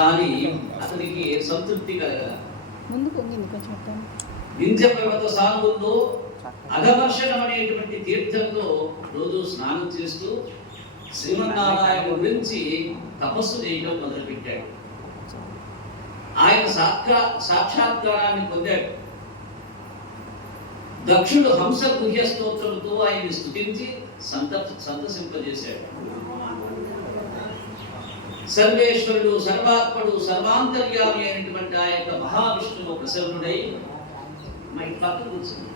కానీ అతనికి సంతృప్తి కలగల. వింధ్య పర్వత సానువుల్లో అఘవర్షణం అనేటువంటి తీర్థంలో రోజు స్నానం చేస్తూ శ్రీమన్నారాయణ గురించి తపస్సు చేయడం మొదలుపెట్టాడు. ఆయన సాక్షాత్కారాన్ని పొందాడు. దక్షుడు హంస గుహ్య స్తోత్రంతో ఆయన్ని స్తుతించి సంతసింపజేశాడు. సర్వేశ్వరుడు, సర్వాత్ముడు, సర్వాంతర్యామి అయినటువంటి ఆ యొక్క మహావిష్ణువు ప్రసన్నుడై మా పక్క కూర్చుంది.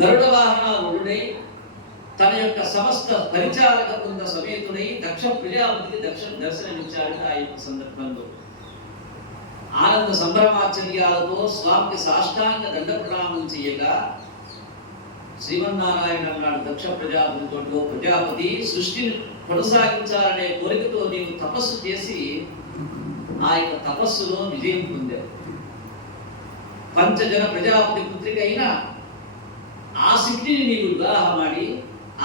గరుడ వాహనారూఢుడై తన యొక్క సమస్త పరిచారక బృంద సమేతుడై దక్ష ప్రజాపతికి దర్శనమిచ్చాడు. ఆ యొక్క సందర్భంలో ఆనంద సంభ్రమాచర్యాలతో స్వామికి సాష్టాంగ దండ ప్రణామం చేయగా శ్రీమన్నారాయణ అన్నాడు దక్ష ప్రజాపతితో, ప్రజాపతి సృష్టిని కొనసాగించాలనే కోరికతో నీవు తపస్సు చేసి ఆ యొక్క తపస్సులో విజయం పొందావు. పంచజన ప్రజాపతి పుత్రిక అయిన ఆ శక్తిని నీవు వివాహమాడి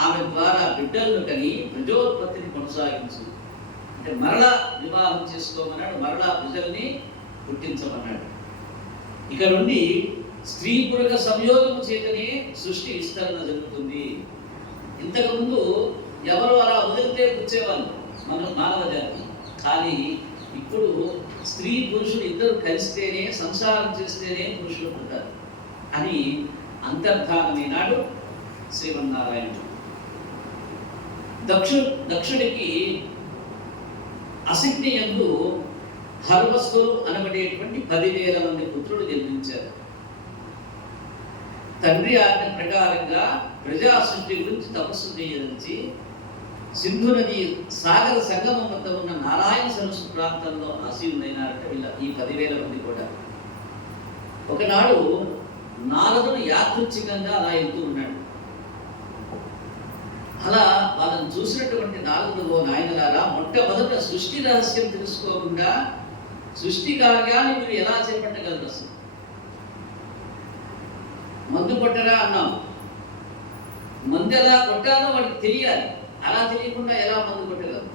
ఆమె ద్వారా బిడ్డలను కని ప్రజోత్పత్తిని కొనసాగించు. అంటే మరలా వివాహం చేసుకోమన్నాడు, మరలా ప్రజల్ని పుట్టించమన్నాడు. ఇక నుండి స్త్రీ పురుష సంయోగం చేతనే సృష్టి విస్తరణ జరుగుతుంది. ఇంతకుముందు ఎవరు అలా వదిలితే కూర్చేవాళ్ళు మన మానవ జాతి. కానీ ఇప్పుడు స్త్రీ పురుషులు ఇద్దరు కలిస్తేనే, సంసారం చేస్తేనే పురుషులు పుట్టారు అని అంతర్ధానమైనాడు శ్రీమన్నారాయణుడు. దక్షుడికి అసిగ్ని యందు హర్వస్థులు అనబడేటువంటి 10,000 మంది పుత్రులు జన్మించారు. తండ్రి ఆజ్ఞ ప్రకారంగా ప్రజా సృష్టి గురించి తపస్సు చేయదలిచి సింధు నది సాగర సంగమం వద్ద ఉన్న నారాయణ సరస్సు ప్రాంతంలో ఆసీనులైనారట వీళ్ళ ఈ 10,000 మంది కూడా. ఒకనాడు నారదుడు యాదృచ్ఛికంగా అలా వెళ్తూ ఉన్నాడు. అలా వాళ్ళని చూసినటువంటి నారదుడు, ఓ నాయనలారా, మొట్టమొదట సృష్టి రహస్యం తెలుసుకోకుండా సృష్టి కార్యాన్ని మీరు ఎలా చేపట్టగలరు? అసలు మందు కొట్టరా అన్నాము. మందు ఎలా కొట్టాలో వాడికి తెలియాలి. అలా తెలియకుండా ఎలా మందు కొట్టగలరు?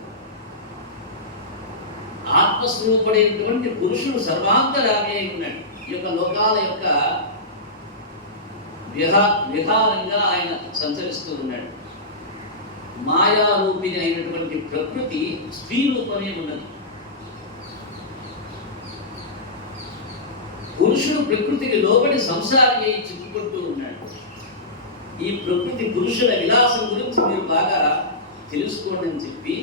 ఆత్మస్వరూపుడైనటువంటి పురుషుడు సర్వాంతరామి అయి ఉన్నాడు. ఈ యొక్క లోకాల యొక్క విహారంగా ఆయన సంచరిస్తూ ఉన్నాడు. మాయారూపిణి అయినటువంటి ప్రకృతి స్త్రీ రూపమే ఉన్నది. పురుషుడు ప్రకృతికి లోబడి సంసారి అయి చిక్కుకుంటూ ఉన్నాడు. ఈ ప్రకృతి పురుషుల విలాసం గురించి మీరు బాగా తెలుసుకోండి అని చెప్పి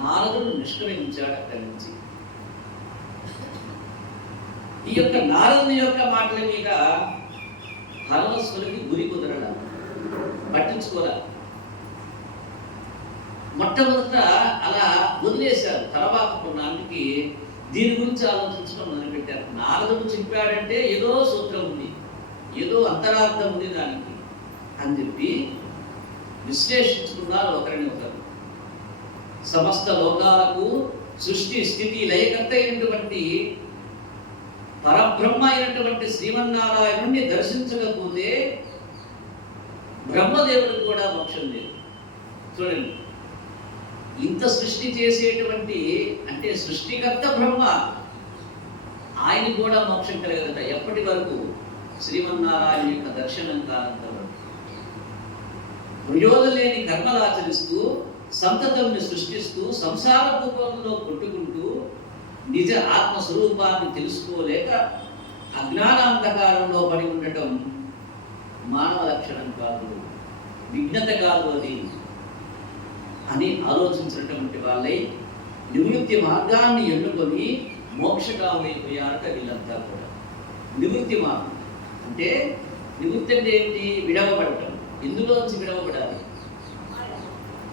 నారదుడు నిష్క్రమించాడు అక్కడి నుంచి. ఈ యొక్క నారదుని యొక్క మాటల మీద హరవస్సులకి గురి కుదరడా, పట్టించుకోరా. మొట్టమొదట అలా వదిలేశారు. తర్వాత కొన్నాళ్ళకి దీని గురించి ఆలోచించడం మొదలుపెట్టారు. నారదుడు చెప్పాడంటే ఏదో సూత్రం ఉంది, ఏదో అంతరార్థం ఉంది దానికి అని చెప్పి విశ్లేషించుకున్నారు ఒకరిని ఒకరు. సమస్త లోకాలకు సృష్టి స్థితి లయకర్త అయినటువంటి పరబ్రహ్మ అయినటువంటి శ్రీమన్నారాయణుణ్ణి దర్శించకపోతే బ్రహ్మదేవుడికి కూడా మోక్షం లేదు. చూడండి, ఇంత సృష్టి చేసేటువంటి అంటే సృష్టికర్త బ్రహ్మ, ఆయన కూడా మోక్షం కలగదట. ఎప్పటి వరకు? శ్రీమన్నారాయణ యొక్క దర్శనం కానంత వరకు. ప్రయోజనం లేని కర్మలు ఆచరిస్తూ సంతతంని సృష్టిస్తూ సంసార రూపంలో కొట్టుకుంటూ నిజ ఆత్మస్వరూపాన్ని తెలుసుకోలేక అజ్ఞానాంధకారంలో పడి ఉండటం మానవ లక్షణం కాదు, విఘ్నత కాదు అది అని ఆలోచించినటువంటి వాళ్ళై నివృత్తి మార్గాన్ని ఎన్నుకొని మోక్షకామైపోయారట వీళ్ళంతా కూడా. నివృత్తి మార్గం అంటే నివృత్తి అంటే ఏంటి? విడవబడటం. ఎందులోంచి విడవబడాలి?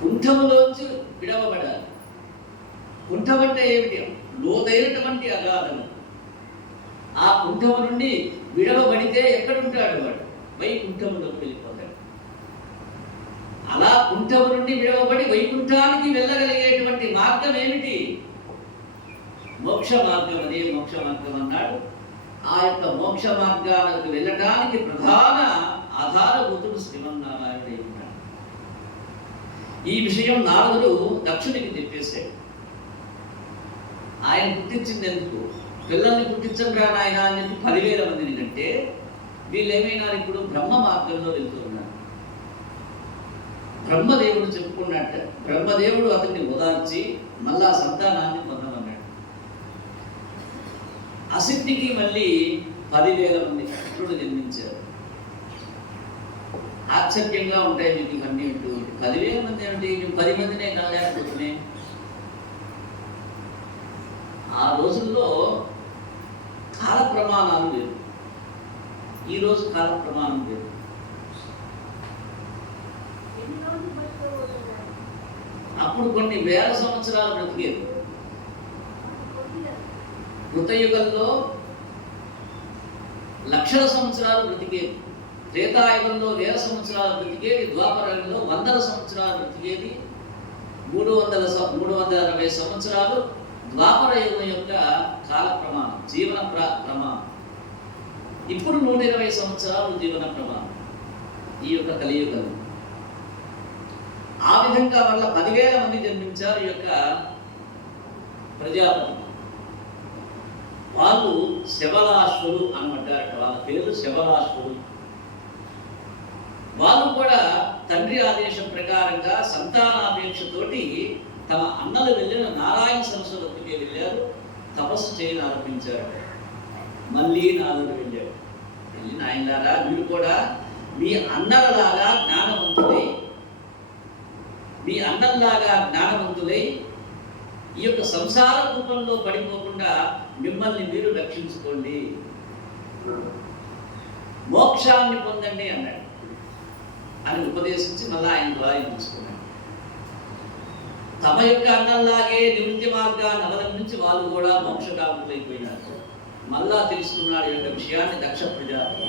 కుంఠములోంచి విడవబడాలి. కుంఠం అంటే ఏమిటి? లోతైనటువంటి అగాధము. ఆ కుంఠము నుండి విడవబడితే ఎక్కడుంటాడు వాడు? వైకుంఠములోకి వెళ్ళిపోతాడు. అలా కుంఠము నుండి విడవబడి వైకుంఠానికి వెళ్ళగలిగేటువంటి మార్గం ఏమిటి? మోక్ష మార్గం. అదే మోక్ష మార్గం అన్నాడు. ఆ యొక్క మోక్ష మార్గాలకు వెళ్ళడానికి ప్రధాన ఆధారభూతుడు శ్రీమన్నారాయణుడై ఉన్నాడు. ఈ విషయం నారదుడు దక్షుడికి చెప్పేశాడు. ఆయన పుట్టించింది ఎందుకు? పిల్లల్ని పుట్టించండి నాయన అని చెప్పి 10,000 మందిని కంటే వీళ్ళు ఏమైనా ఇప్పుడు బ్రహ్మ మార్గంలో వెళ్తూ ఉన్నారు. బ్రహ్మదేవుడు చెప్పుకున్నట్టు బ్రహ్మదేవుడు అతన్ని ఓదార్చి మళ్ళా సంతానాన్ని పొందమన్నాడు. అసిద్ధికి మళ్ళీ 10,000 మంది పుత్రుడు జన్మించారు. ఆశ్చర్యంగా ఉంటాయి మీకు ఇవన్నీ. 10,000 మంది ఏమిటి? 10 మందినే కలలేకపోతున్నాయి. ఆ రోజుల్లో కాల ప్రమాణాలు లేవు. ఈరోజు కాల ప్రమాణం లేదు. అప్పుడు కొన్ని వేల సంవత్సరాలు బ్రతికేది. కృతయుగంలో లక్షల సంవత్సరాలు బ్రతికేది. త్రేతాయుగంలో వేల సంవత్సరాలు బ్రతికేది. ద్వాపరయుగంలో 100 సంవత్సరాలు బ్రతికేది. 360 సంవత్సరాలు ద్వాపర యుగం యొక్క కాల ప్రమాణం, జీవన ప్రమాణం. ఇప్పుడు 120 సంవత్సరాలు జీవన ప్రమాణం ఈ యొక్క కలియుగం. ఆ విధంగా వల్ల 10,000 మంది జన్మించారు ఈ యొక్క ప్రజాపతి. వాళ్ళు శబలాశ్వరు అనమంటారట. వాళ్ళ పేరు శబలాశ్వరు. వాళ్ళు కూడా తండ్రి ఆదేశం ప్రకారంగా సంతానాపేక్షతోటి తమ అన్నలు వెళ్ళిన నారాయణ సరస్వతికి వెళ్ళారు. తపస్సు చేయని ఆరంభించారు. మళ్ళీ నాలుగు వెళ్ళారు. వెళ్ళి నాయనలారా, మీరు కూడా మీ అన్నలలాగా జ్ఞానవంతులై ఈ యొక్క సంసార రూపంలో పడిపోకుండా మిమ్మల్ని మీరు రక్షించుకోండి, మోక్షాన్ని పొందండి అన్నాడు. అని ఉపదేశించి మళ్ళీ ఆయన ద్వారా తీసుకున్నాడు. తమ యొక్క అన్నంలాగే నివృత్తి మార్గాన్ని అవలంబించి వాళ్ళు కూడా మోక్షకాములైపోయినారు. మళ్ళా తెలుసుకున్నాడు ఈ యొక్క విషయాన్ని దక్ష ప్రజాపతి.